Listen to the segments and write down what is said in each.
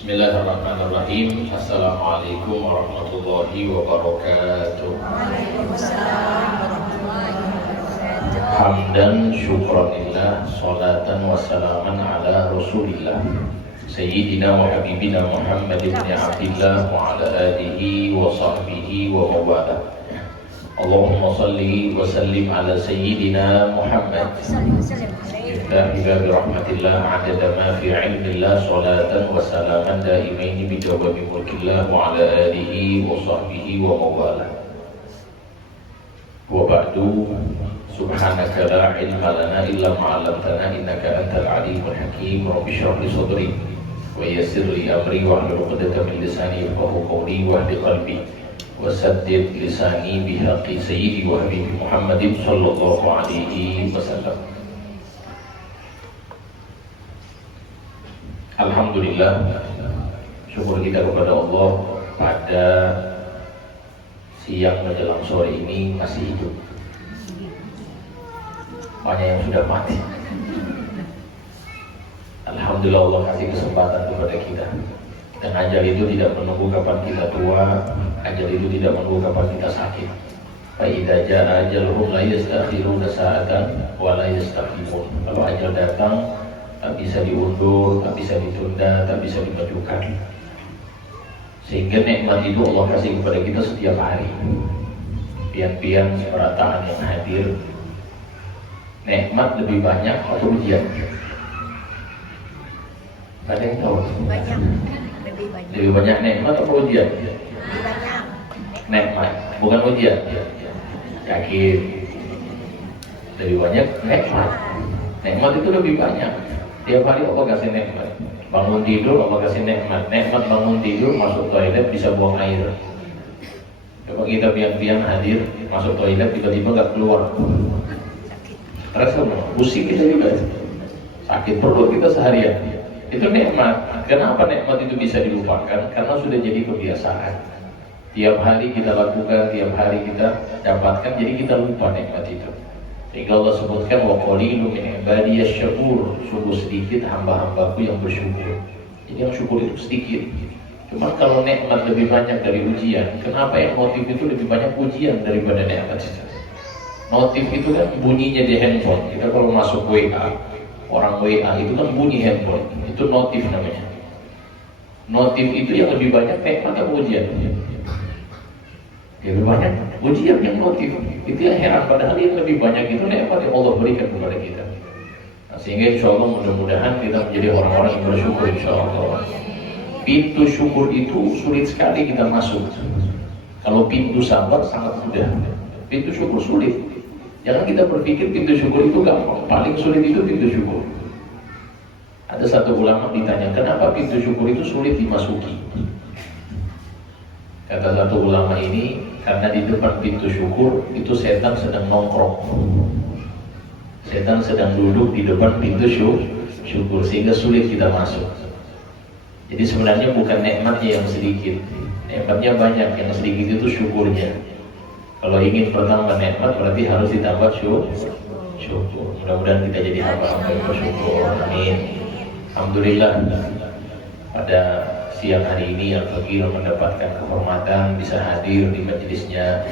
Bismillahirrahmanirrahim. Assalamualaikum warahmatullahi wabarakatuh. Waalaikumsalam warahmatullahi wabarakatuh. Hamdan syukranillah, salatan wassalaman ala rasulillah Sayyidina wa habibina Muhammad ibn Abdillah wa ala alihi wa sahbihi wa mawala. Allahumma salli wa sallim ala Sayyidina Muhammad Billahi rahmatillah adada ma fi ilmillah, salatan wa salaman daimaini bijawabi mulkillah wa ala alihi wa sahbihi wa mawala. Wa ba'du, subhanaka la ilma lana illa ma'alamtana innaka antal alimul hakim. Rabbi shrah li sadri wa yassir li amri wa hlul 'uqdatam min lisani yafqahu qawli wa hdi qalbi wa saddid lisani bihaqqi sayyidi wa habibi Muhammadin sallallahu alaihi wasallam. Alhamdulillah, syukur kita kepada Allah pada siang menjelang sore ini masih hidup. Banyak yang sudah mati. Alhamdulillah Allah kasih kesempatan kepada kita. Dan ajal itu tidak menunggu kapan kita tua, ajal itu tidak menunggu kapan kita sakit. Fa idza jaa ajaluhum la yastakhiruna sa'atan wa la yastaqdimun. Kalau ajal datang, tak bisa diundur, tak bisa ditunda, tak bisa dimajukan. Sehingga nikmat itu Allah kasih kepada kita setiap hari. Pian-pian seperataan yang hadir, nikmat lebih banyak atau ujian? Ada yang tahu? Banyak, lebih banyak. Lebih banyak nikmat atau ujian? Lebih banyak. Nikmat, bukan ujian. Yakin? Lebih banyak nikmat. Nikmat itu lebih banyak. Tiap hari Allah kasih nikmat. Bangun tidur Allah kasih nikmat. Nikmat bangun tidur, masuk toilet bisa buang air. Coba kita pian-pian hadir masuk toilet tiba-tiba nggak keluar. Rasa pusing kita juga. Sakit perut kita seharian. Itu nikmat. Kenapa nikmat itu bisa dilupakan? Karena sudah jadi kebiasaan. Tiap hari kita lakukan, tiap hari kita dapatkan, jadi kita lupa nikmat itu. Sehingga Allah sebutkan wa qalilun min ibadiyasy syakur, sungguh sedikit hamba-hambaku yang bersyukur. Jadi yang syukur itu sedikit. Cuma kalau nikmat lebih banyak dari ujian, kenapa yang motif itu lebih banyak ujian daripada nikmat itu? Notif itu kan bunyinya di handphone. Kita kalau masuk WA, orang WA itu kan bunyi handphone. Itu notif namanya. Notif itu yang lebih banyak nikmat atau ujian? Lebih banyak ujian yang notif. Itu yang heran, padahal yang lebih banyak itu nikmat yang Allah berikan kepada kita. Nah, sehingga insya Allah mudah-mudahan kita menjadi orang-orang yang bersyukur insya Allah. Pintu syukur itu sulit sekali kita masuk. Kalau pintu sabar sangat mudah. Pintu syukur sulit. Jangan kita berpikir pintu syukur itu gampang. Paling sulit itu pintu syukur. Ada satu ulama ditanya, kenapa pintu syukur itu sulit dimasuki? Kata satu ulama ini, karena di depan pintu syukur itu setan sedang nongkrong. Setan sedang duduk di depan pintu syukur, sehingga sulit kita masuk. Jadi sebenarnya bukan nikmatnya yang sedikit, nikmatnya banyak, yang sedikit itu syukurnya. Kalau ingin bertambah nikmat berarti harus ditambah syukur. Mudah-mudahan kita jadi hamba-hamba yang bersyukur. Amin. Alhamdulillah, pada siang hari ini Al-Faqih mendapatkan kehormatan bisa hadir di majelisnya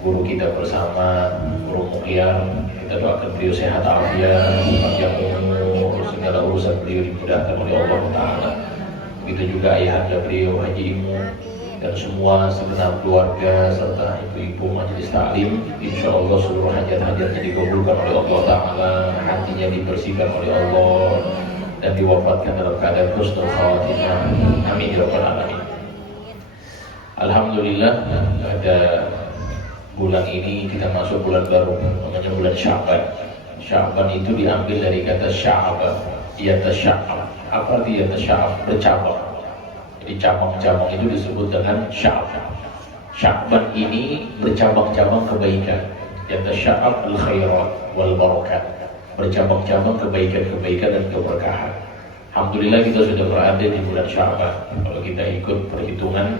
guru kita bersama, Guru Muqyar. Kita doakan beliau sehat afiat, panjang umur, segala urusan beliau dimudahkan oleh Allah Ta'ala. Begitu juga ayahanda beliau Haji Imu dan semua segenap keluarga serta ibu-ibu majelis taklim. Insya Allah seluruh hajat-hajatnya dikabulkan oleh Allah Ta'ala, hatinya dibersihkan oleh Allah dan diwafatkan dalam keadaan husnul khawatimah. Amin ya rabbal alamin. Alhamdulillah, pada bulan ini kita masuk bulan baru, namanya bulan Sya'ban. Sya'ban itu diambil dari kata sya'aba, yatasya'ab. Apa arti yatasya'ab? Bercabang. Jadi cabang-cabang itu disebut dengan Sya'ban. Sya'ban ini bercabang-cabang kebaikan. Yatasya'ab al-khairat wal barakat. Bercabang-cabang kebaikan-kebaikan dan keberkahan. Alhamdulillah kita sudah berada di bulan Sya'ban. Kalau kita ikut perhitungan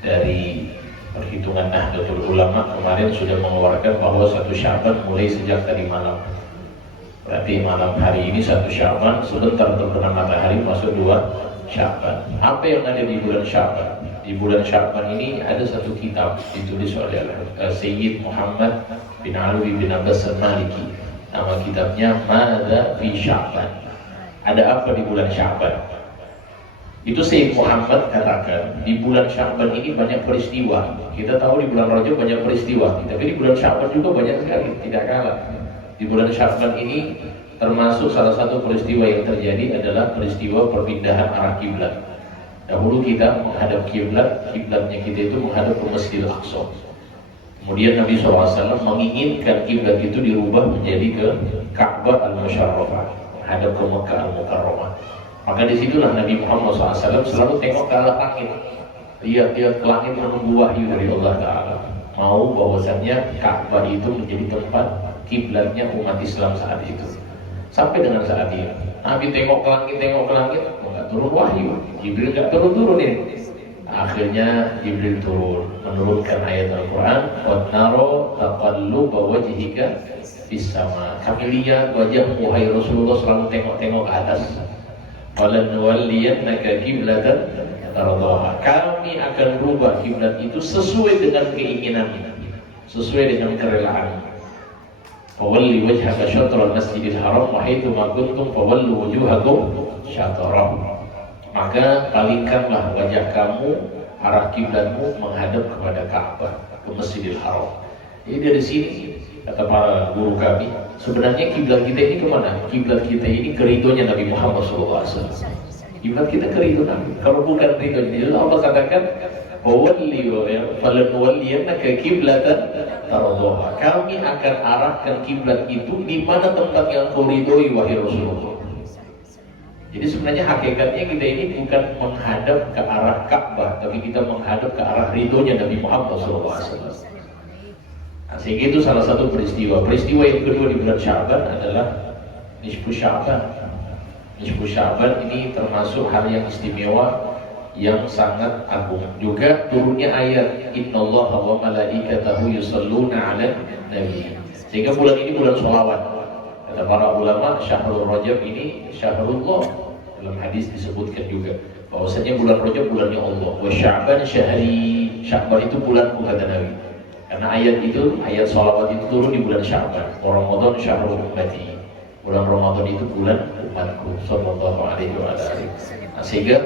dari perhitungan Nahdlatul Ulama kemarin sudah mengeluarkan bahwa 1 Sya'ban mulai sejak tadi malam. Berarti malam hari ini 1 Sya'ban, sebentar terbenam matahari masuk 2 Sya'ban. Apa yang ada di bulan Sya'ban? Di bulan Sya'ban ini ada satu kitab ditulis oleh Sayyid Muhammad bin Ali bin Abbas al-Maliki. Nama kitabnya Mada fi Sya'ban. Ada apa di bulan Sya'ban? Itu Sayyid Muhammad katakan, di bulan Sya'ban ini banyak peristiwa. Kita tahu di bulan Rajab banyak peristiwa, tapi di bulan Sya'ban juga banyak sekali, tidak kalah. Di bulan Sya'ban ini termasuk salah satu peristiwa yang terjadi adalah peristiwa perpindahan arah kiblat. Dahulu kita menghadap kiblat, kiblatnya kita itu menghadap ke Masjidil Aqsa. Kemudian Nabi SAW menginginkan kiblat itu dirubah menjadi ke Ka'bah Al-Musyarrafah, menghadap ke Mekah Al-Mukarramah. Maka disitulah Nabi Muhammad SAW selalu tengok ke arah langit, lihat-lihat ke langit menunggu wahyu dari Allah Ta'ala. Mau bahwasannya Ka'bah itu menjadi tempat kiblatnya umat Islam saat itu. Sampai dengan saat ini Nabi tengok ke langit, nggak turun wahyu. Jibril nggak turun ini. Akhirnya Jibril turun, menurunkan ayat Al-Quran, "Wadnaro taqalluba wajhika fis sama." Kami lihat wajahmu wahai Rasulullah selalu tengok-tengok ke atas. "Walanwalliyannaka qiblatan tardhaha." Kami akan rubah kiblat itu sesuai dengan keinginanmu, sesuai dengan kerelaan. Fawalli wajhaka syatral masjidil haram wa haitsu ma kuntum fawallu wujuhakum syatrah. Maka palingkanlah wajah kamu, arah kiblatmu menghadap kepada Ka'bah, ke Masjidil Haram. Jadi dari sini kata para guru kami, sebenarnya kiblat kita ini kemana? Kiblat kita ini ke ridhonya Nabi Muhammad SAW. Kiblat kita ke ridho Nabi. Kalau bukan ridhonya, Allah katakan falanwalliyannaka qiblatan tardhaha. Kami akan arahkan kiblat itu di mana tempat yang kau ridhoi wahai Rasulullah. Jadi sebenarnya hakikatnya kita ini bukan menghadap ke arah Ka'bah, tapi kita menghadap ke arah ridhonya Nabi Muhammad SAW. Nah, sehingga itu salah satu peristiwa. Peristiwa yang kedua di bulan Sya'ban adalah Nisfu Sya'ban. Nisfu Sya'ban ini termasuk hal yang istimewa, yang sangat agung. Juga turunnya ayat Innallaha wa malaikatahu yusholluna 'alan nabi. Sehingga bulan ini bulan sholawat. Kata para ulama, Syahrul Rajab ini Syahrullah. Dalam hadis disebutkan juga bahwasanya bulan Rajab bulannya Allah. Wa Sya'ban syahri. Sya'ban itu bulanku kata Nabi. Karena ayat itu, ayat sholawat itu turun di bulan Sya'ban. Wa Ramadan syahrul ummati. Bulan Ramadan itu bulan umatku sallallahu alaihi wasallam. Nah, sehingga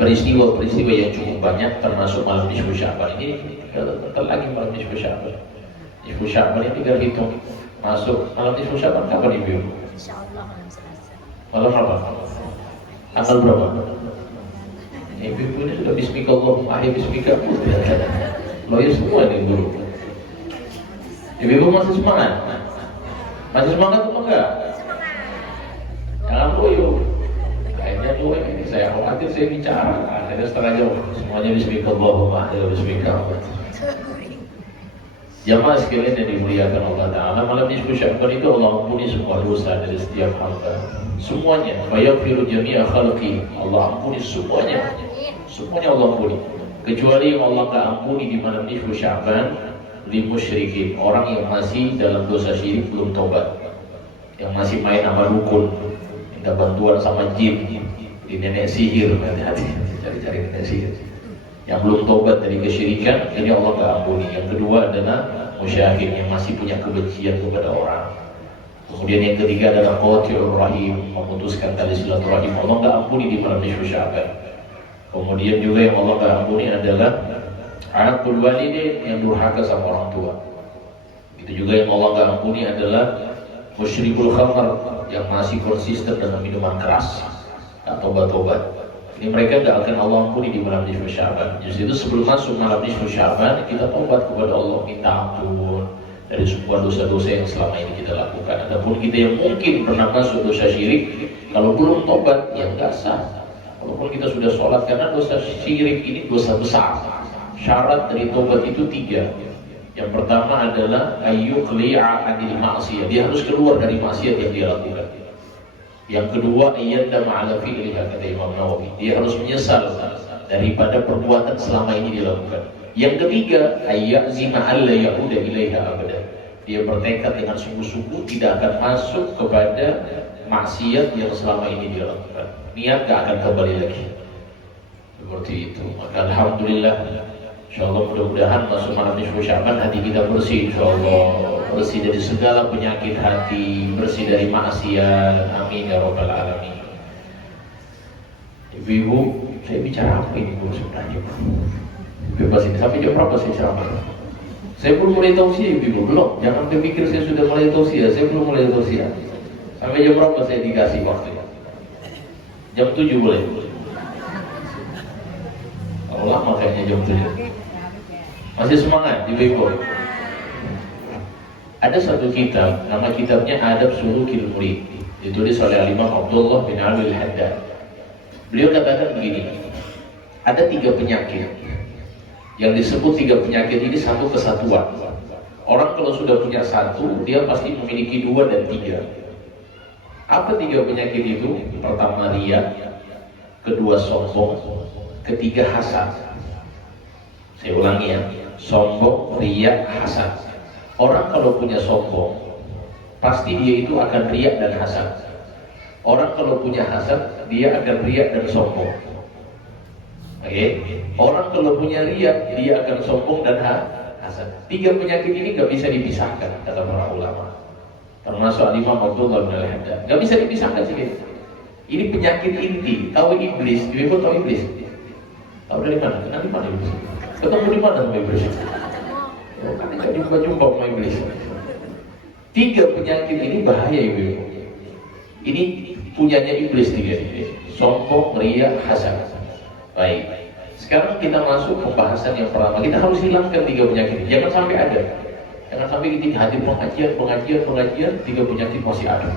peristiwa-peristiwa yang cukup banyak termasuk malam Nisfu Sya'ban ini, bentar lagi malam Nisfu Sya'ban. Nisfu Sya'ban ini tinggal hitung masuk malam Nisfu Sya'ban kapan Ibu? Insyaallah malam Selasa. Malam berapa? Tanggal berapa? Ibu ini sudah bismillahirrahmanirrahim, ahya bismika. Loyo semua nih guru. Ibu masih semangat? Masih semangat atau enggak? Jangan loyo. Kayaknya loyo ini saya khawatir saya bicara. Akhirnya setengah jam semuanya bismillahirrahmanirrahim. Jamaah sekalian yang dimuliakan Allah Ta'ala, malam Nisfu Sya'ban itu Allah ampuni semua dosa dari setiap hamba. Semuanya, fayaghfiru jami'a khalqi. Allah ampuni semuanya. Semuanya Allah ampuni. Kecuali yang Allah tak ampuni di malam Nisfu Sya'ban, li musyrikin, orang yang masih dalam dosa syirik belum tobat, yang masih main sama dukun, minta bantuan sama jin, di nenek sihir, hati-hati cari-cari nenek sihir. Yang belum tobat dari kesyirikan, ini Allah tak ampuni. Yang kedua adalah musyahid, yang masih punya kebencian kepada orang. Kemudian yang ketiga adalah qati'ur rahim, memutuskan tali silaturahim. Allah tak ampuni di malam Nisfu Sya'ban. Kemudian juga yang Allah tak ampuni adalah aqul walidain, yang durhaka sama orang tua. Itu juga yang Allah tak ampuni adalah musyrikul khamr, yang masih konsisten dengan minuman keras, tak tobat-tobat. Ini mereka tidak akan Allah ampuni di malam Nisfu Sya'ban. Justru itu sebelum masuk malam Nisfu Sya'ban, kita tobat kepada Allah, minta ampun dari semua dosa-dosa yang selama ini kita lakukan. Adapun kita yang mungkin pernah masuk dosa syirik, kalau belum tobat, ya nggak sah. Walaupun kita sudah sholat, karena dosa syirik ini dosa besar. Syarat dari tobat itu 3. Yang pertama adalah ayyuqli'a anil ma'siyah. Dia harus keluar dari maksiat yang dia lakukan. Yang kedua, ayyadda ma'ala fi'liha, kata Imam Nawawi. Dia harus menyesal daripada perbuatan selama ini dia lakukan. Yang ketiga, ayyazima alla ya'uda ilaiha abada. Dia bertekad dengan sungguh-sungguh tidak akan masuk kepada maksiat yang selama ini dia lakukan. Niat gak akan kembali lagi. Seperti itu. Maka alhamdulillah, insyaallah mudah-mudahan masuk malam nisfu Sya'ban hati kita bersih, insyaallah bersih dari segala penyakit hati, bersih dari maksiat. Amin ya rabbal alamin. Ibu-ibu, saya bicara apa ini Bu sebenarnya? Bebas ini sampai jam berapa saya ceramah? Saya belum mulai tausiah ibu-ibu, belum. Jangan berpikir saya sudah mulai tausiah, saya belum mulai tausiah. Sampai jam berapa saya dikasih waktunya? Jam 7 boleh? Kalau lama kayaknya jam 7. Masih semangat ibu-ibu? Ada satu kitab, nama kitabnya Adab Sulukil Murid, ditulis oleh Imam Abdullah bin Ali Al-Haddad. Beliau katakan begini, ada 3 penyakit yang disebut 3 penyakit ini satu kesatuan. Orang kalau sudah punya satu, dia pasti memiliki 2 dan 3. Apa 3 penyakit itu? Pertama riya, kedua sombong, ketiga hasad. Saya ulangi ya, sombong, riya, hasad. Orang kalau punya sombong, pasti dia itu akan riya dan hasad. Orang kalau punya hasad, dia akan riya dan sombong. Oke? Orang kalau punya riya, dia akan sombong dan hasad. 3 penyakit ini gak bisa dipisahkan, kata para ulama. Termasuk Imam Abdullah bin Al-Haddad. Gak bisa dipisahkan sih. Ini penyakit inti. Tahu iblis? Ibu tahu iblis? Tahu dari mana? Kenal di mana iblis? Ketemu di mana sama iblis? Oh, kan gak jumpa-jumpa sama iblis. 3 penyakit ini bahaya ibu. Ini punyanya iblis 3 ini. Sombong, riya, hasad. Baik. Sekarang kita masuk pembahasan yang pertama. Kita harus hilangkan 3 penyakit ini. Jangan sampai ada. Jangan sampai kita hadir pengajian, 3 penyakit masih ada.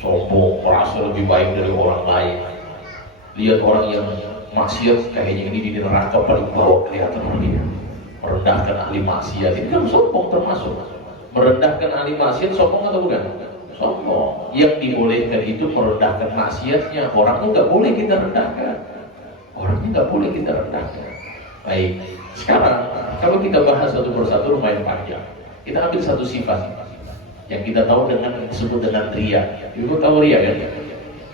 Sombong, merasa lebih baik dari orang lain. Lihat orang yang maksiat kayaknya ini di neraka paling bawah kelihatan dia. Merendahkan ahli maksiat. Ini kan sombong termasuk. Merendahkan ahli maksiat sombong atau bukan? Sombong. Yang dibolehkan itu merendahkan maksiatnya. Orangnya nggak boleh kita rendahkan. Orangnya nggak boleh kita rendahkan. Baik. Sekarang kalau kita bahas satu persatu lumayan panjang. Kita ambil satu sifat yang kita tahu dengan disebut dengan riya. Ibu tahu riya kan?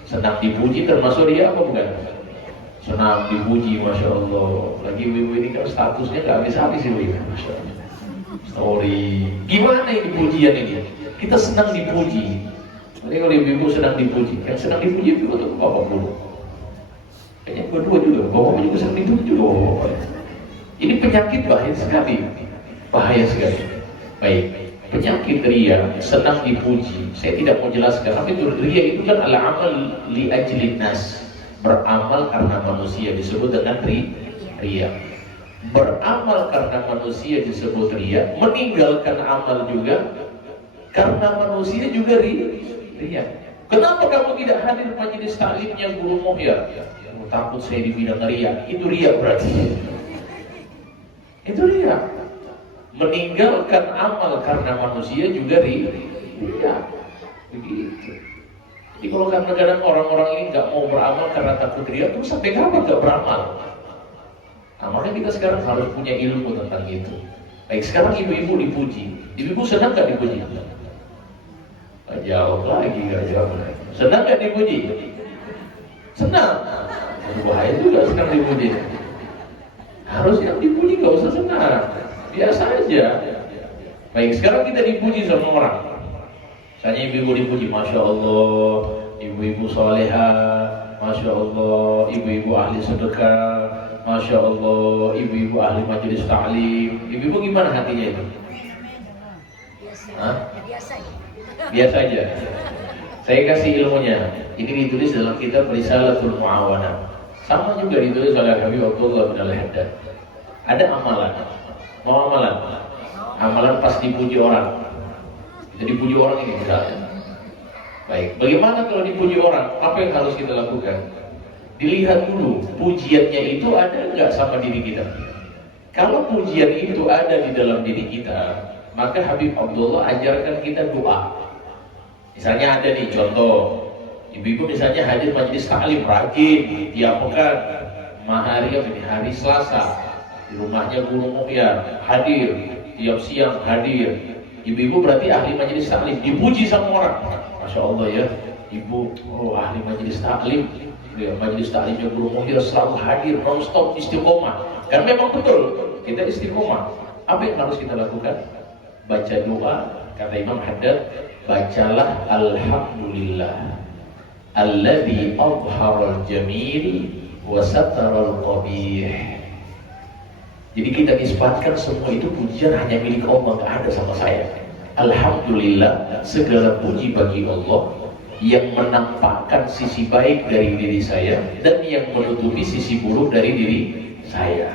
Senang dipuji termasuk riya apa bukan? Senang dipuji, masya Allah. Lagi ibu ini kan statusnya nggak habis-habis ibu, masya Allah. Story. Gimana ini pujian ini? Kita senang dipuji. Jadi kalau ibu senang dipuji, yang senang dipuji itu untuk bapak dulu. Kayaknya berdua juga, bapak juga senang dipuji juga bapak. Ini penyakit bahaya sekali, bahaya sekali. Baik, penyakit riya, senang dipuji. Saya tidak mau jelaskan, tapi itu riya itu kan al-amal li ajlin nas, beramal karena manusia disebut dengan riya. Beramal karena manusia disebut riya, meninggalkan amal juga karena manusia juga riya. Kenapa kamu tidak hadir majelis taklimnya Guru Muhyar? Takut saya dibilang riya. Itu riya berarti. Itu riya. Meninggalkan amal karena manusia juga riya. Begitu. Jadi kalau kadang-kadang orang-orang ini nggak mau beramal karena takut riya, terus sampai kapan nggak beramal? Nah, makanya kita sekarang harus punya ilmu tentang itu. Baik, sekarang ibu-ibu dipuji. Ibu-ibu senang nggak dipuji? Nggak jawab lagi, nggak jawab lagi. Senang nggak dipuji? Senang. Bahaya juga sekarang dipuji. Harus yang dipuji nggak usah senang. Biasa aja. Baik, sekarang kita dipuji sama orang. Misalnya ibu-ibu dipuji, masya Allah, ibu-ibu salehah, masya Allah, ibu-ibu ahli sedekah, masya Allah, ibu-ibu ahli majelis ta'lim. Ibu-ibu gimana hatinya itu? Biasa aja. Saya kasih ilmunya. Ini ditulis dalam kitab Risalatul Mu'awanah. Sama juga ditulis oleh Habib Abdullah bin Al-Haddad. Ada amalan. Mau amalan? Amalan pas dipuji orang. Jadi dipuji orang ini misalnya. Baik, bagaimana kalau dipuji orang? Apa yang harus kita lakukan? Dilihat dulu, pujiannya itu ada nggak sama diri kita? Kalau pujian itu ada di dalam diri kita, maka Habib Abdullah ajarkan kita doa. Misalnya ada nih contoh, ibu-ibu misalnya hadir majelis taklim rajin tiap pekan, hari Selasa di rumahnya Guru Muhyar hadir, tiap siang hadir, Ibu-ibu berarti ahli majelis taklim, dipuji sama orang. Masya Allah ya, ibu, oh ahli majelis taklim. Ya, majelis taklimnya Guru Muhyir selalu hadir, non-stop istiqomah. Dan memang betul, kita istiqomah. Apa yang harus kita lakukan? Baca doa, kata Imam Haddad, bacalah Alhamdulillah alladzi adharal jamil wa sataral qabih. Jadi kita nisbatkan semua itu pujian hanya milik Allah, nggak ada sama saya. Alhamdulillah, segala puji bagi Allah yang menampakkan sisi baik dari diri saya dan yang menutupi sisi buruk dari diri saya.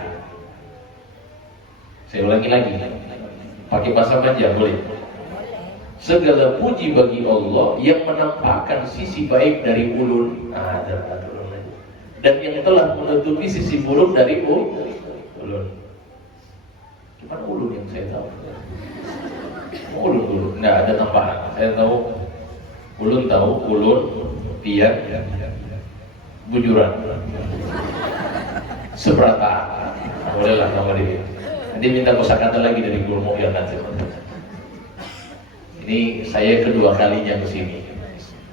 Saya ulangi lagi, pakai bahasa Banjar boleh? Segala puji bagi Allah yang menampakkan sisi baik dari ulun, dan yang telah menutupi sisi buruk dari ulun. Gimana ulun yang saya tahu? Ulun, nggak ada tambahan. Saya tahu ulun, pian, bujuran, seberata. Bolehlah nama dia. Nanti minta kosakata lagi dari Guru Muhyir nanti. Ini saya kedua kalinya ke sini.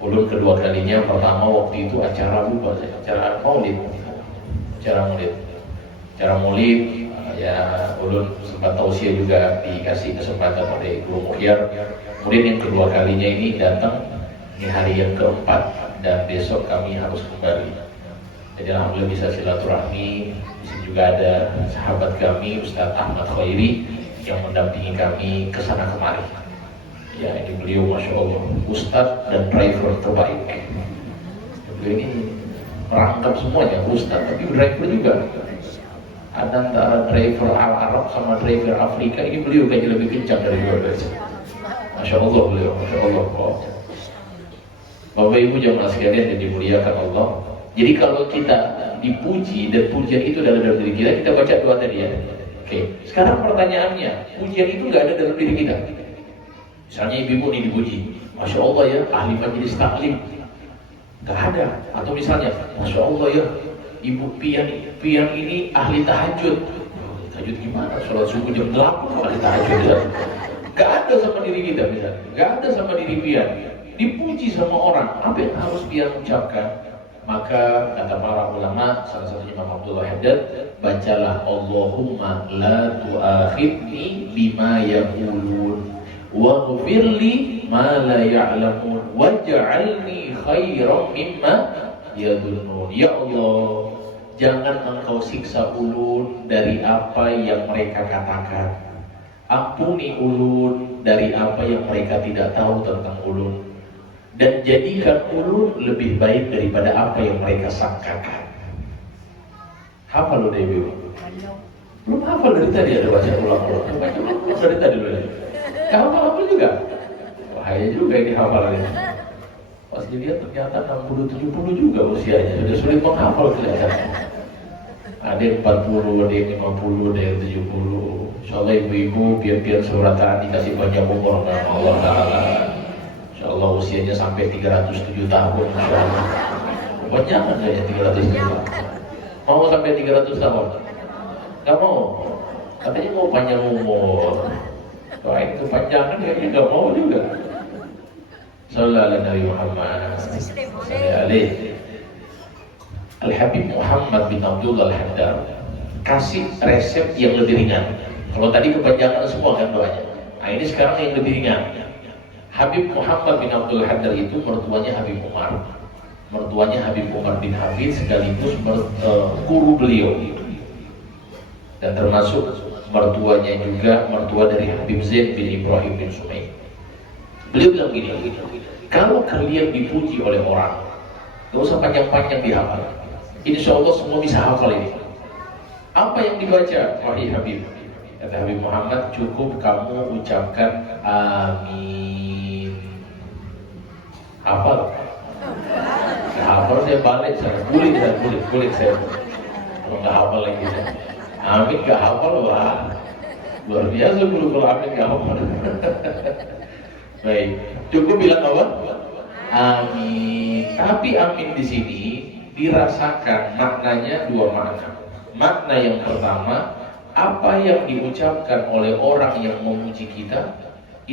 Ulun kedua kalinya, pertama waktu itu acara lupa, acara maulid. Ya ulun sempat tausiah juga, dikasih kesempatan oleh Guru Muhyir. Kemudian yang kedua kalinya ini datang, ini hari yang keempat dan besok kami harus kembali. Jadi alhamdulillah bisa silaturahmi. Di sini juga ada sahabat kami Ustaz Ahmad Khairi yang mendampingi kami ke sana kemari. Ya ini beliau Masya Allah Ustaz dan driver terbaik. Beliau ini merangkap semuanya, Ustaz tapi driver juga. Ada antara driver Arab sama driver Afrika, ini beliau kayaknya lebih kencang dari dua-duanya. Masya Allah beliau, Masya Allah. Bapak Ibu jamaah sekalian yang dimuliakan Allah. Jadi kalau kita dipuji dan pujian itu ada dalam diri kita, kita baca doa tadi ya. Oke. Sekarang pertanyaannya, pujian itu nggak ada dalam diri kita. Misalnya ibu-ibu ini dipuji, Masya Allah ya, ahli majelis taklim, nggak ada. Atau misalnya, Masya Allah ya, Ibu pian ini ahli tahajud. Tahajud gimana? Sholat subuh jam 8 ahli tahajud ya. Gak ada sama diri kita misalnya. Gak ada sama diri pian. Dipuji sama orang. Apa yang harus pian ucapkan? Maka kata para ulama, salah satunya Imam Abdullah Haddad, bacalah Allahumma la tu'akhidni bima yaqulun waghfirli ma la ya'lamun waj'alni khairan mimma yadhunnun. Ya Allah, jangan engkau siksa ulun dari apa yang mereka katakan. Ampuni ulun dari apa yang mereka tidak tahu tentang ulun. Dan jadikan ulun lebih baik daripada apa yang mereka sangkakan. Hafal lo Dewi? Belum hafal dari tadi, ada baca ulang-ulang. Baca ulang dari tadi dulu. Hafal juga? Bahaya juga ini hafalannya. Pas dilihat ternyata 60-70 juga usianya, sudah sulit menghafal kelihatannya. Ada yang 40, ada yang 50, ada yang 70. Insyaallah ibu-ibu biar seuratan dikasih banyak umur sama Allah Ta'ala. Insyaallah usianya sampai 307 tahun insyaallah. Banyak kan kayaknya 307 tahun. Mau sampai 300 tahun? Gak mau? Katanya mau panjang umur. Wah ini kepanjangan kayaknya gak mau juga. Sallallahu ala Nabi Muhammad Al-Habib Muhammad bin Abdullah Al-Haddad kasih resep yang lebih ringan. Kalau tadi kepanjangan semua kan doanya. Nah ini sekarang yang lebih ringan. Habib Muhammad bin Abdullah Al-Haddad itu mertuanya Habib Umar. Mertuanya Habib Umar bin Hafid sekaligus guru beliau. Dan termasuk mertuanya juga mertua dari Habib Zaid bin Ibrahim bin Sumail. Beliau bilang gini, kalau kalian dipuji oleh orang, gak usah panjang-panjang dihafal. Insya Allah semua bisa hafal ini. Apa yang dibaca? Wahai Habib, kata Habib Muhammad, cukup kamu ucapkan amin. Hafal? Gak hafal saya balik, saya kulit saya. Kalau gak hafal lagi saya. Amin gak hafal, wah luar biasa kalau amin gak hafal. Baik, cukup bilang apa? Amin. Tapi amin di sini dirasakan maknanya dua makna. Makna yang pertama, apa yang diucapkan oleh orang yang memuji kita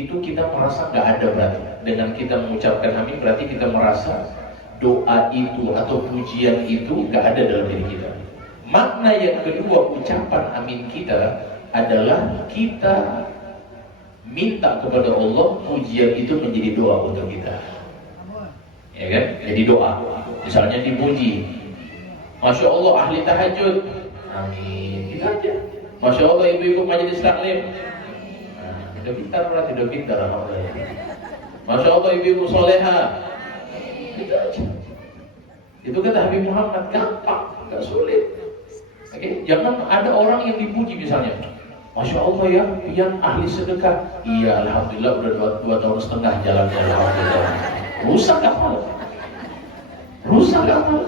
itu kita merasa nggak ada berarti. Dengan kita mengucapkan amin berarti kita merasa doa itu atau pujian itu nggak ada dalam diri kita. Makna yang kedua ucapan amin kita adalah kita minta kepada Allah pujian itu menjadi doa untuk kita. Ya kan? Jadi doa. Misalnya dipuji, Masya Allah ahli tahajud, amin. Kita aja. Masya Allah ibu-ibu majelis taklim. Udah pintar berarti, udah pintar alhamdulillah. Masya Allah ibu-ibu soleha. Itu aja. Itu kata Habib Muhammad, gampang, gak sulit. Oke, jangan ada orang yang dipuji misalnya. Masya Allah ya, Pian ahli sedekah. Iya, alhamdulillah udah 2 tahun setengah jalan-jalan alhamdulillah. Rusak gak mau? Rusak gak mau?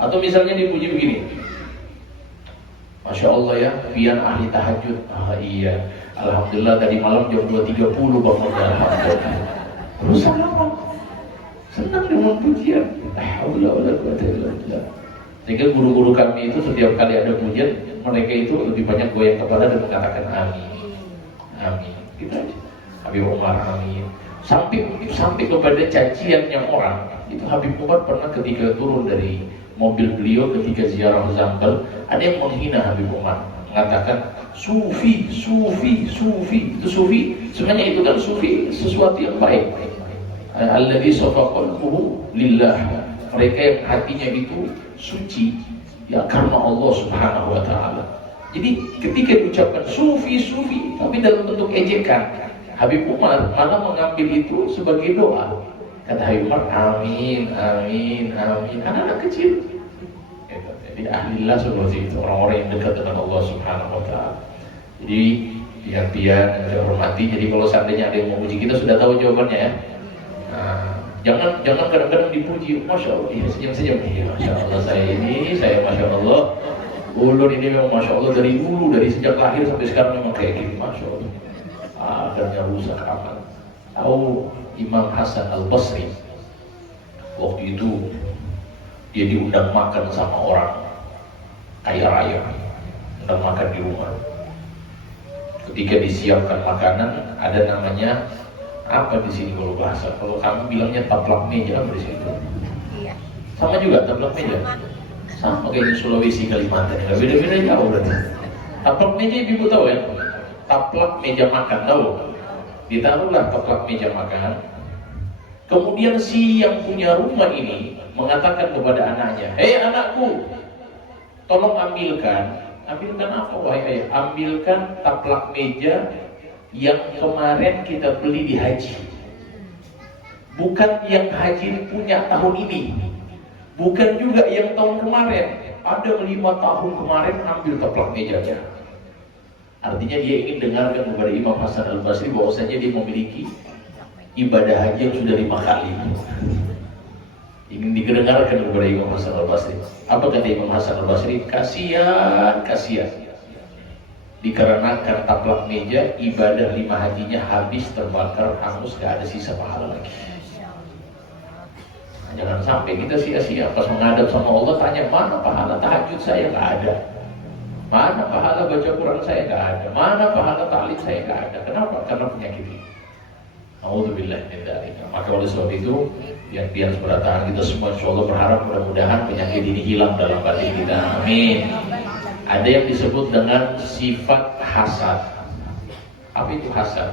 Atau misalnya dipuji begini. Masya Allah ya, Pian ahli tahajud. Ah iya, alhamdulillah tadi malam jam 2.30 bangun alhamdulillah. Rusak gak mau? Senang dengan pujian. Alhamdulillah wala quwwata illa billah. Sehingga guru-guru kami itu setiap kali ada pujian, mereka itu lebih banyak goyang kepala dan mengatakan amin, amin. Gitu aja. Habib Umar amin. Sampai kepada caciannya orang. Itu Habib Umar pernah ketika turun dari mobil beliau ketika ziarah Zambal, ada yang menghina Habib Umar, mengatakan sufi. Itu sufi. Sebenarnya itu kan sufi sesuatu yang baik. Alladzi safa qalbuhu lillah. Mereka yang hatinya itu suci ya karena Allah Subhanahu wa taala. Jadi ketika diucapkan sufi tapi dalam bentuk ejekan, Habib Umar malah mengambil itu sebagai doa. Kata Habib Umar, amin. Anak-anak kecil. Jadi ahlillah seperti itu, orang-orang yang dekat dengan Allah Subhanahu wa taala. Jadi biar kita hormati. Jadi kalau seandainya ada yang memuji kita sudah tahu jawabannya ya. Jangan kadang-kadang dipuji, Masya Allah, ya senyum-senyum, ya Masya Allah saya Masya Allah, ulun ini memang Masya Allah dari dulu, dari sejak lahir sampai sekarang memang kayak gini, Masya Allah. Akhirnya rusak amat. Tahu Imam Hasan Al-Basri, waktu itu dia diundang makan sama orang kaya raya, undang makan di rumah. Ketika disiapkan makanan, ada namanya apa di sini kalau bahasa? Kalau kamu bilangnya taplak meja apa di situ? Iya. Sama juga taplak meja. Sama kayak di Sulawesi, Kalimantan. Enggak beda-beda jauh berarti. Taplak meja ibu tahu ya? Taplak meja makan tahu? Ditaruhlah taplak meja makan. Kemudian si yang punya rumah ini mengatakan kepada anaknya, "Hei anakku, tolong ambilkan apa wahai ayah? Ambilkan taplak meja yang kemarin kita beli di haji, bukan yang haji punya tahun ini, bukan juga yang tahun kemarin. Ada 5 tahun kemarin ambil taplak mejanya." Artinya dia ingin dengarkan kepada Imam Hasan Al-Basri bahwasanya dia memiliki ibadah haji yang sudah 5 kali. Ingin didengarkan kepada Imam Hasan Al-Basri. Apa kata Imam Hasan Al-Basri? Kasihan. Dikarenakan taplak meja, ibadah 5 hajinya habis, terbakar, hangus, gak ada sisa pahala lagi. Nah, jangan sampai kita sia-sia pas menghadap sama Allah tanya, mana pahala tahajud saya? Gak ada. Mana pahala baca Quran saya? Gak ada. Mana pahala ta'lim saya? Gak ada. Kenapa? Karena penyakit ini. A'udzubillah min dzalik. Maka oleh sebab itu, biar bertahan kita semua insyaallah berharap mudah-mudahan penyakit ini hilang dalam batin kita. Amin. Ada yang disebut dengan sifat hasad. Apa itu hasad?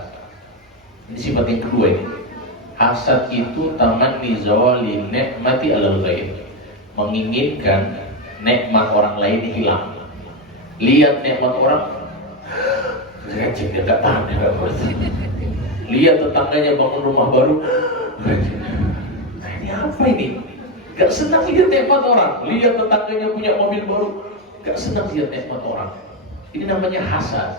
Ini sifat yang kedua ini. Hasad itu tamanni zawali ni'mati alal ghair. Menginginkan nikmat orang lain hilang. Lihat nikmat orang, dia gak tahan, dia gak bersih. Lihat tetangganya bangun rumah baru, nah ini apa ini? Gak senang lihat nikmat orang. Lihat tetangganya punya mobil baru, gak senang lihat nikmat orang. Ini namanya hasad.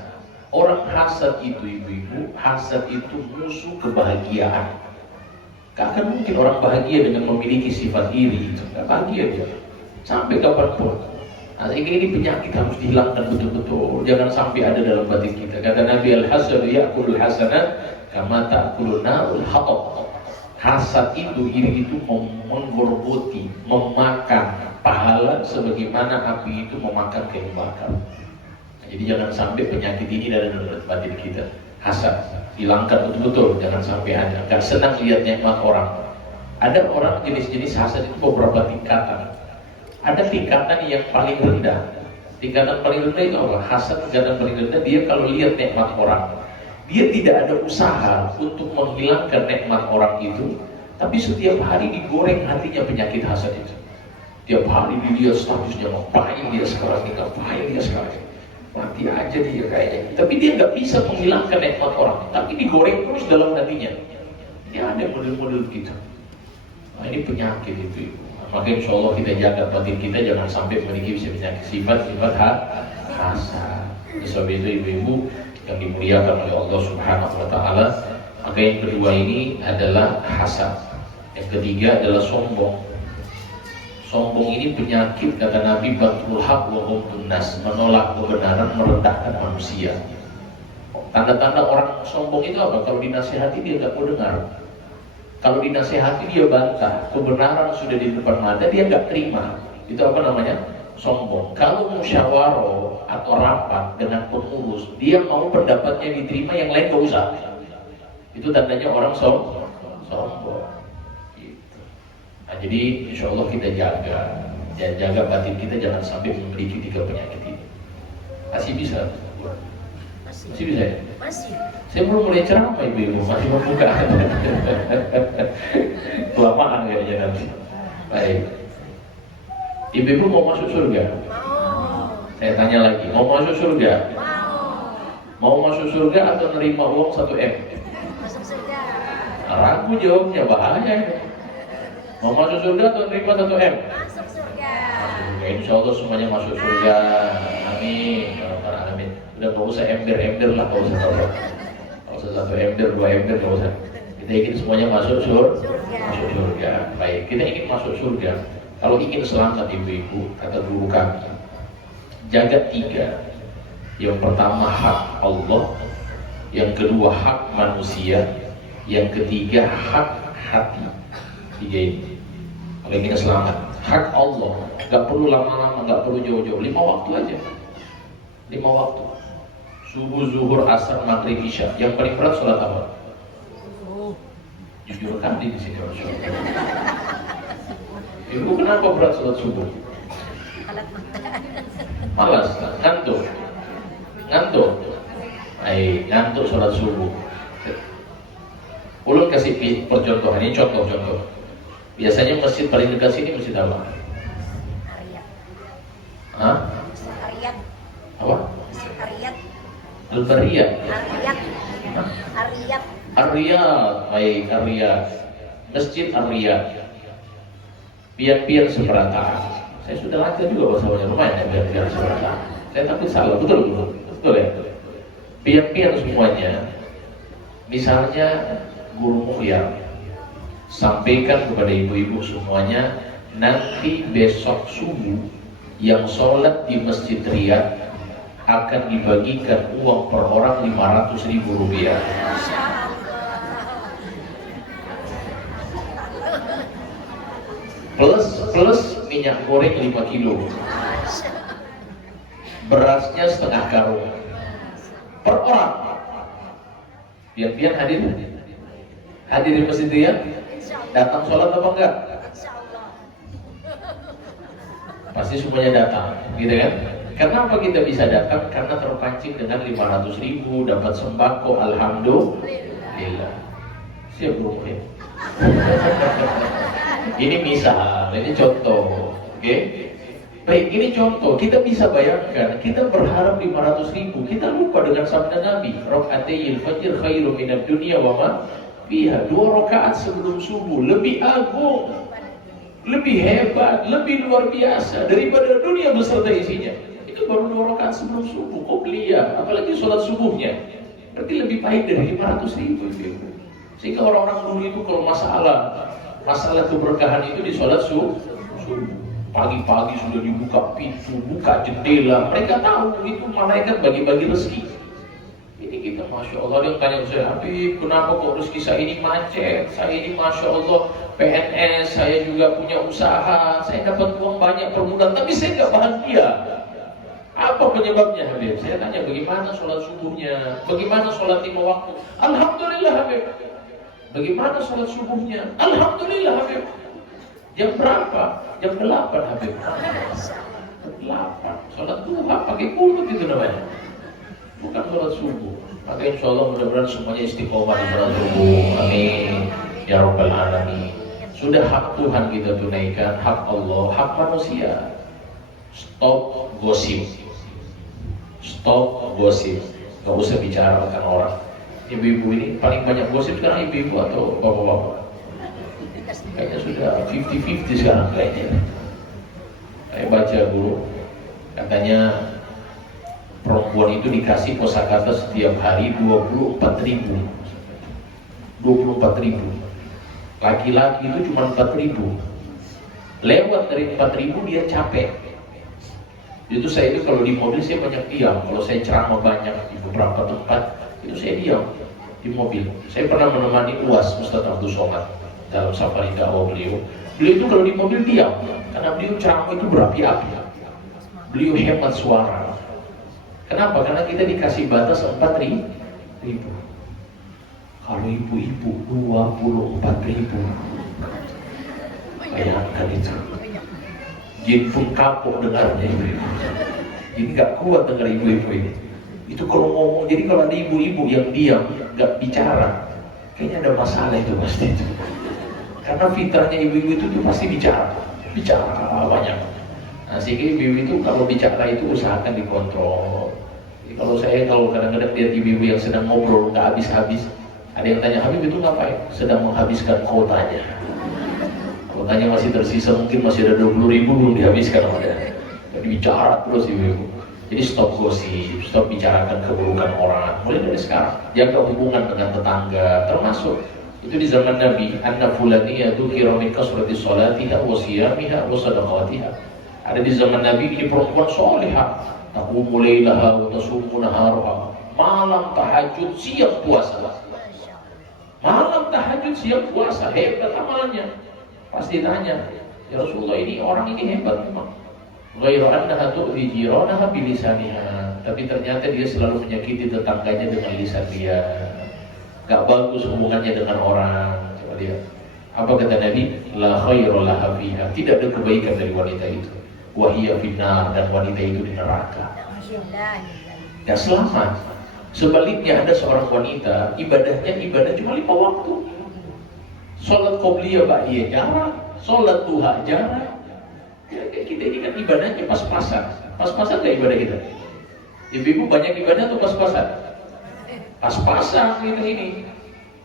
Orang hasad itu ibu-ibu, hasad itu musuh kebahagiaan. Gak akan mungkin orang bahagia dengan memiliki sifat iri itu. Gak bahagia dia sampai kapanpun. Nah, ini penyakit harus dihilangkan betul-betul. Jangan sampai ada dalam batin kita. Kata Nabi al-hasad ya'kulul hasanat kama ta'kulun narul hatab. Hasad itu, iri itu menggerogoti, memakan pahala sebagaimana api itu memakan kayu bakar. Jadi jangan sampai penyakit ini ada dalam batin kita. hasad, hilangkan betul-betul, jangan sampai ada. Gak senang lihat nikmat orang. Ada orang jenis-jenis hasad itu beberapa tingkatan. Ada tingkatan yang paling rendah. Tingkatan paling rendah itu apa? Hasad tingkatan paling rendah, dia kalau lihat nikmat orang, dia tidak ada usaha untuk menghilangkan nikmat orang itu, tapi setiap hari digoreng hatinya penyakit hasad itu. Tiap hari dilihat statusnya, ngapain dia sekarang ini, ngapain dia sekarang ini, mati aja dia kayaknya. Tapi dia nggak bisa menghilangkan nikmat orang, tapi digoreng terus dalam hatinya. Ya ada model-model begitu. Nah, ini penyakit itu. Maka insya Allah kita jaga batin kita jangan sampai memiliki penyakit sifat-sifat hasad. Sebab itu ibu-ibu yang dimuliakan oleh Allah Subhanahu Wa Taala. Maka yang kedua ini adalah hasad. Yang ketiga adalah sombong. Sombong ini penyakit, kata Nabi, batul haq wa ghamdun nas, menolak kebenaran, merendahkan manusia. Tanda-tanda orang sombong itu apa? Kalau dinasihati dia nggak mau dengar. Kalau dinasihati dia bantah. Kebenaran sudah di depan mata dia nggak terima. Itu apa namanya? Sombong. Kalau musyawarah atau rapat dengan pengurus, dia mau pendapatnya diterima, yang lain nggak usah. Itu tandanya orang sombong. Nah, jadi insya Allah kita jaga batin kita jangan sampai memiliki 3 penyakit ini. Masih bisa? Masih bisa ya? Masih. Saya belum mulai ceramah ibu-ibu, masih membuka. Kelamaan kayaknya nanti. Baik. Ibu-ibu mau masuk surga? Mau. Saya tanya lagi, mau masuk surga? Mau. Mau masuk surga atau nerima uang 1M? Masuk surga. Ragu jawabnya, bahaya ini. Mau masuk surga atau nerima 1M? Masuk surga. Ya, insya Allah semuanya masuk surga. Amin. Amin. Udah gak usah ember-ember lah, gak usah. Gak usah 1 ember, 2 ember, gak usah. Kita ingin semuanya masuk surga. Baik, kita ingin masuk surga. Kalau ingin selamat ibu-ibu, kata guru kami, jaga 3. Yang pertama hak Allah, yang kedua hak manusia, yang ketiga hak hati. 3 ini. Kalau ingin selamat, hak Allah, gak perlu lama-lama, gak perlu jauh-jauh, 5 waktu aja. 5 waktu. Subuh, zuhur, asar, maghrib, isya. Yang paling berat sholat apa? Jujur kali di sini Rasulullah. Ibu kenapa berat sholat subuh? Malas, ngantuk. Ngantuk sholat subuh. Ulun kasih percontohan, ini contoh. Biasanya masjid paling dekat sini masjid apa? Ariyat. Hah? Ariyat. Apa? Ariyat. Al-Bariyah. Ar-Riyad, baik, Ar-Riyad. Masjid Ar-Riyad. Pian-pian seberata. Saya sudah lancar juga bahasa lumayan ya, pian-pian seberata. Saya takut salah, betul ya. Pian-pian semuanya. Misalnya guru mukhyar sampaikan kepada ibu-ibu semuanya, nanti besok subuh yang sholat di Masjid Riyad akan dibagikan uang per orang 500.000 rupiah. Plus minyak goreng 5 kilo, berasnya setengah karung per orang. Pian-pian hadir di Masjid Riyad, datang sholat apa enggak? Pasti semuanya datang, gitu kan? Kenapa kita bisa datang? Karena terpancing dengan 500.000, dapat sembako, alhamdulillah. Siap belum ya? Ini misal, ini contoh, oke? Baik, ini contoh. Kita bisa bayangkan, kita berharap 500.000, kita lupa dengan sabda Nabi, raka'atayil fajr khairum minad dunya wa ma fiha. 2 rakaat sebelum subuh lebih agung, lebih hebat, lebih luar biasa daripada dunia beserta isinya. Itu baru 2 rakaat sebelum subuh, qobliyah, apalagi sholat subuhnya. Berarti lebih baik dari 500.000 itu. Sehingga orang-orang dulu itu kalau masalah keberkahan itu di sholat subuh. Pagi-pagi sudah dibuka pintu, buka jendela. Mereka tahu itu malaikat bagi-bagi rezeki. Ini kita Masya Allah, yang tanya saya, Habib, kenapa kok rezeki saya ini macet? Saya ini Masya Allah PNS, saya juga punya usaha, saya dapat uang banyak per bulan, tapi saya nggak bahagia. Apa penyebabnya Habib? Saya tanya bagaimana sholat subuhnya, bagaimana sholat 5 waktu. Alhamdulillah Habib. Bagaimana sholat subuhnya? Alhamdulillah Habib. Jam berapa? Jam 8 Habib. 8. Sholat duha pakai kunut itu namanya. Bukan sholat subuh. Maka insya Allah mudah-mudahan semuanya istiqomah di sholat subuh. Amin. Ya Rabbal Alamin. Sudah hak Tuhan kita tunaikan, hak Allah, hak manusia. Stop gosip. Stop gosip. Gak usah bicara dengan orang. Ibu-ibu ini paling banyak gosip sekarang ibu-ibu atau bapak-bapak? Kayaknya sudah 50-50 sekarang kayaknya. Saya baca guru, katanya perempuan itu dikasih kosakata setiap hari 24.000. 24.000. Laki-laki itu cuma 4.000. Lewat dari 4.000 dia capek. Itu saya itu kalau di mobil saya banyak diam. Kalau saya ceramah banyak di beberapa tempat, itu saya diam di mobil. Saya pernah menemani UAS Ustaz Abdul Somad dalam safari dakwah beliau. Beliau itu kalau di mobil diam, karena beliau ceramah itu berapi-api. Beliau hemat suara. Kenapa? Karena kita dikasih batas 4.000. Kalau ibu-ibu 24.000, bayangkan itu. Jin pun kapok dengarnya ibu-ibu. Ini gak kuat dengar ibu-ibu ini. Itu kalau ngomong, jadi kalau ada ibu-ibu yang diam, gak bicara, kayaknya ada masalah itu pasti itu. Karena fitrahnya ibu-ibu itu pasti bicara banyak. Nah, sehingga ibu-ibu itu kalau bicara itu usahakan dikontrol. Jadi kalau kadang-kadang lihat ibu-ibu yang sedang ngobrol gak habis-habis, ada yang tanya, Habib itu ngapain? Sedang menghabiskan kuotanya. Kuotanya masih tersisa, mungkin masih ada 20.000 belum dihabiskan sama dia. Jadi bicara terus ibu-ibu. Jadi stop gosip, stop bicarakan keburukan orang. Mulai dari sekarang, jaga hubungan dengan tetangga, termasuk itu di zaman Nabi. Anna fulaniyya dzukira min kasrati sholatiha wa siyamiha wa sadaqatiha. Ada di zaman Nabi ini perempuan salihah, taqumu lailaha wa tasumu naharaha. Malam tahajud, siap puasa. Malam tahajud, siap puasa, hebat amalnya. Pasti tanya, ya Rasulullah, ini orang ini hebat memang. Ghairu annaha tu'dhi jiranaha bilisaniha. Tapi ternyata dia selalu menyakiti tetangganya dengan lisan dia. Gak bagus hubungannya dengan orang. Coba lihat. Apa kata Nabi? La khairu laha fiha. Tidak ada kebaikan dari wanita itu. Wa hiya finnar, dan wanita itu di neraka. Gak selamat. Sebaliknya ada seorang wanita, ibadahnya ibadah cuma 5 waktu. Sholat qobliyah ba'iyah jarang, sholat duha jarang. Ya, kita ini kan ibadahnya pas-pasan. Pas-pasan gak ibadah kita? Ibu-ibu banyak ibadah atau pas-pasan? Pas-pasan gitu ini.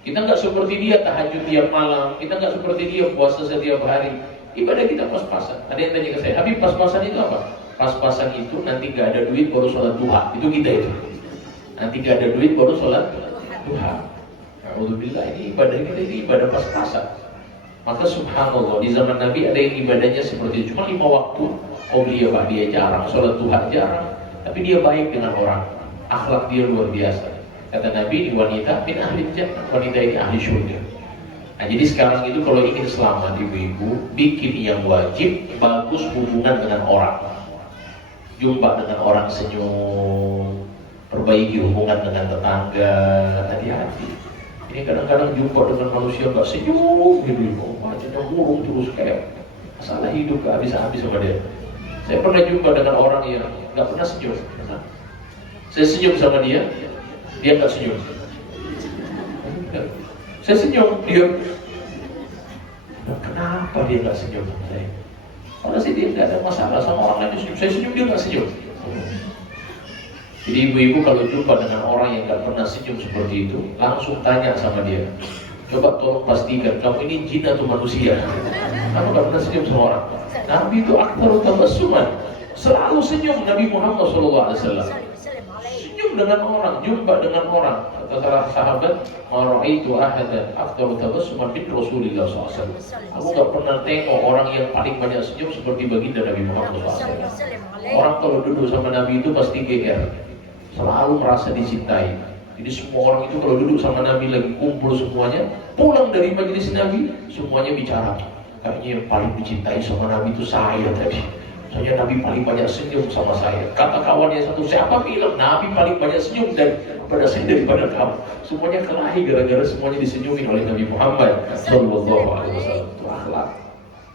Kita nggak seperti dia tahajud tiap malam, kita nggak seperti dia puasa setiap hari. Ibadah kita pas-pasan. Ada yang tanya ke saya, Habib, pas-pasan itu apa? Pas-pasan itu nanti nggak ada duit baru sholat duha. Itu kita itu. Nanti nggak ada duit baru sholat duha. Alhamdulillah, ini ibadah kita ini ibadah pas-pasan. Maka subhanallah, di zaman Nabi ada yang ibadahnya seperti itu, cuma 5 waktu. Qabliyah ba'diyah jarang, sholat duha jarang, tapi dia baik dengan orang, akhlak dia luar biasa. Kata Nabi, ini wanita min ahli jannah, wanita ini ahli syurga. Nah, jadi sekarang itu kalau ingin selamat ibu-ibu, bikin yang wajib, bagus hubungan dengan orang. Jumpa dengan orang senyum, perbaiki hubungan dengan tetangga, hati-hati. Ini kadang-kadang jumpa dengan manusia nggak senyum gitu, wajahnya murung terus kayak masalah hidup gak habis-habis sama dia. Saya pernah jumpa dengan orang yang nggak pernah senyum. Saya senyum sama dia, dia nggak senyum. Saya senyum, dia kenapa dia nggak senyum sama saya? Karena sih dia nggak ada masalah sama orang lain senyum. Saya senyum, dia nggak senyum. Jadi ibu-ibu kalau jumpa dengan orang yang gak pernah senyum seperti itu, langsung tanya sama dia, coba tolong pastikan kamu ini jin atau manusia. Kamu gak pernah senyum sama orang. Nabi itu aktsarut tabassuman, selalu senyum Nabi Muhammad SAW. Senyum dengan orang, jumpa dengan orang. Kata salah sahabat, ma ra'aitu ahadan aktsarut tabassuman min Rasulillah SAW. Aku gak pernah tengok orang yang paling banyak senyum seperti baginda Nabi Muhammad SAW. Orang kalau duduk sama Nabi itu pasti GR, selalu merasa dicintai. Jadi semua orang itu kalau duduk sama Nabi lagi kumpul semuanya, pulang dari majelis Nabi, semuanya bicara. Kayaknya yang paling dicintai sama Nabi itu saya tadi. Soalnya Nabi paling banyak senyum sama saya. Kata kawannya satu, siapa bilang Nabi paling banyak senyum daripada saya daripada kamu? Semuanya kelahi gara-gara semuanya disenyumin oleh Nabi Muhammad Sallallahu Alaihi Wasallam. Itu akhlak.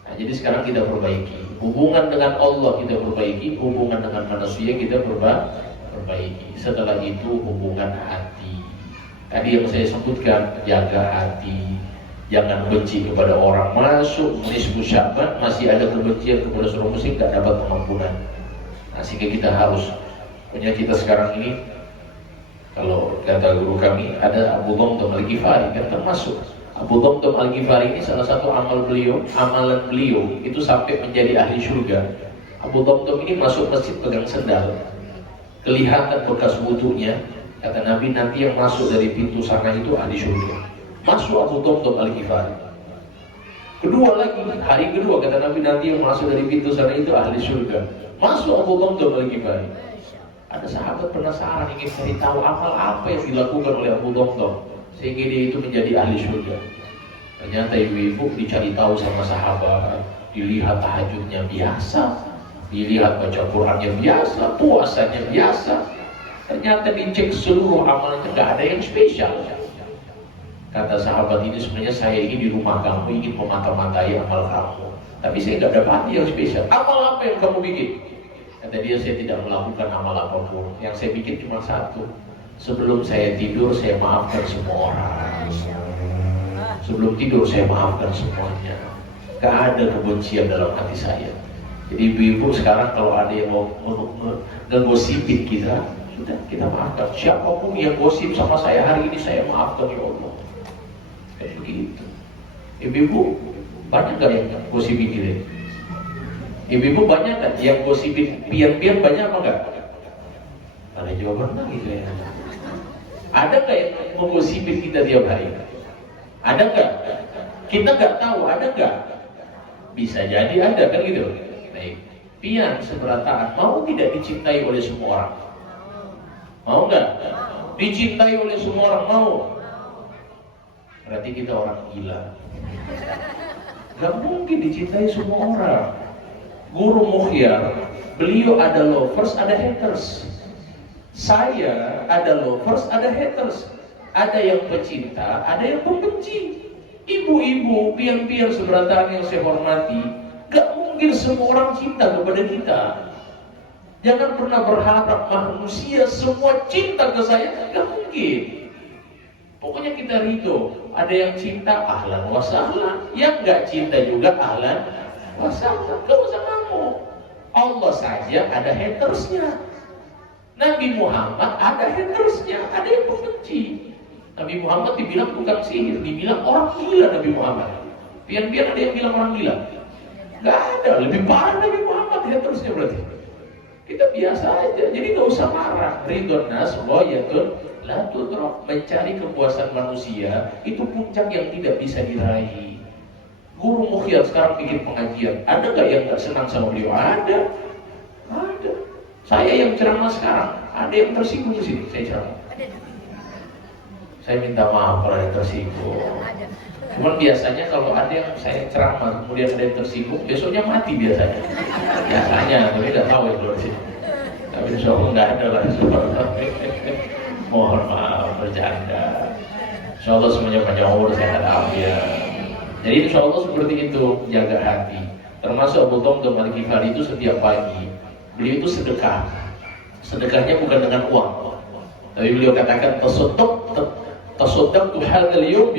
Nah, jadi sekarang kita perbaiki hubungan dengan Allah, kita perbaiki hubungan dengan manusia, kita perbaiki. Setelah itu hubungan hati. Tadi yang saya sebutkan, jaga hati. Jangan benci kepada orang. Masuk nisfu Sya'ban masih ada kebencian kepada seorang muslim, tidak dapat pengampunan. Nah, sehingga kita harus punya, kita sekarang ini, kalau kata guru kami, ada Abu Dhamdam Al-Ghifari, kan termasuk. Abu Dhamdam Al-Ghifari ini salah satu amalan beliau itu sampai menjadi ahli surga. Abu Dhamdam ini masuk masjid pegang sendal, kelihatan bekas wudunya. Kata Nabi, nanti yang masuk dari pintu sana itu ahli surga. Masuk Abu Dhamdam Al-Ghifari. Kedua lagi, hari kedua kata Nabi, nanti yang masuk dari pintu sana itu ahli surga. Masuk Abu Dhamdam Al-Ghifari. Ada sahabat penasaran ingin cari tahu amal apa yang dilakukan oleh Abu Dhamdam sehingga dia itu menjadi ahli surga. Ternyata ibu-ibu dicari tahu sama sahabat, dilihat tahajudnya biasa, dilihat baca Qurannya biasa, puasanya biasa. Ternyata dicek seluruh amalnya, nggak ada yang spesial. Kata sahabat ini, sebenarnya saya ini di rumah kamu ingin memata-matai amal kamu, tapi saya nggak dapat yang spesial. Amal apa yang kamu bikin? Kata dia, saya tidak melakukan amal apapun. Yang saya bikin cuma satu. Sebelum saya tidur, saya maafkan semua orang. Sebelum tidur, saya maafkan semuanya. Gak ada kebencian dalam hati saya. Jadi ibu-ibu sekarang kalau ada yang mau ngegosipin kita, sudah kita maafkan. Siapapun yang gosip sama saya hari ini, saya maafkan, ya Allah. Kayak begitu. Ibu-ibu banyak gak yang gosipin kita? Ibu-ibu banyak gak yang gosipin pian-pian, banyak apa enggak? Ada jawaban lagi kayaknya. Ada gak yang menggosipin kita tiap hari? Ada gak? Kita gak tahu, ada gak? Bisa jadi ada, kan gitu. Baik. Pian seberataan, mau tidak dicintai oleh semua orang? Mau gak? Dicintai oleh semua orang, mau? Berarti kita orang gila. Gak mungkin dicintai semua orang. Guru Mukhyar, beliau ada lovers, ada haters. Saya ada lovers, ada haters. Ada yang pecinta, ada yang pembenci. Ibu-ibu, pian-pian seberataan yang saya hormati, gak mungkin semua orang cinta kepada kita. Jangan pernah berharap manusia semua cinta ke saya, gak mungkin. Pokoknya kita ridho. Ada yang cinta, ahlan wa sahlan. Yang gak cinta juga, ahlan wa sahlan. Gak usah kamu. Allah saja ada hatersnya. Nabi Muhammad ada hatersnya, ada yang pembenci. Nabi Muhammad dibilang bukan sihir, dibilang orang gila Nabi Muhammad. Pian-pian ada yang bilang orang gila? Gak ada, lebih parah Nabi Muhammad hatersnya berarti. Kita biasa aja, jadi gak usah marah. Ridon nas wa yadun la tudrak. Mencari kepuasan manusia itu puncak yang tidak bisa diraih. Guru Mukhyar sekarang bikin pengajian, ada gak yang gak senang sama beliau? Ada. Saya yang ceramah sekarang, ada yang tersinggung di sini. Saya ceramah. Saya minta maaf kalau ada yang tersinggung. Cuman biasanya kalau ada yang saya ceramah kemudian ada yang tersinggung, besoknya mati biasanya. Biasanya, tapi tidak tahu ya kalau di sini. Tapi insya Allah nggak ada lah. Mohon maaf, bercanda. Insya Allah semuanya panjang umur, sehat afiat. Jadi insya Allah seperti itu, jaga hati. Termasuk Abu Dhamdam Al-Ghifari itu setiap pagi beliau itu sedekah. Sedekahnya bukan dengan uang, tapi beliau katakan tasaddaq tu hadzal yawm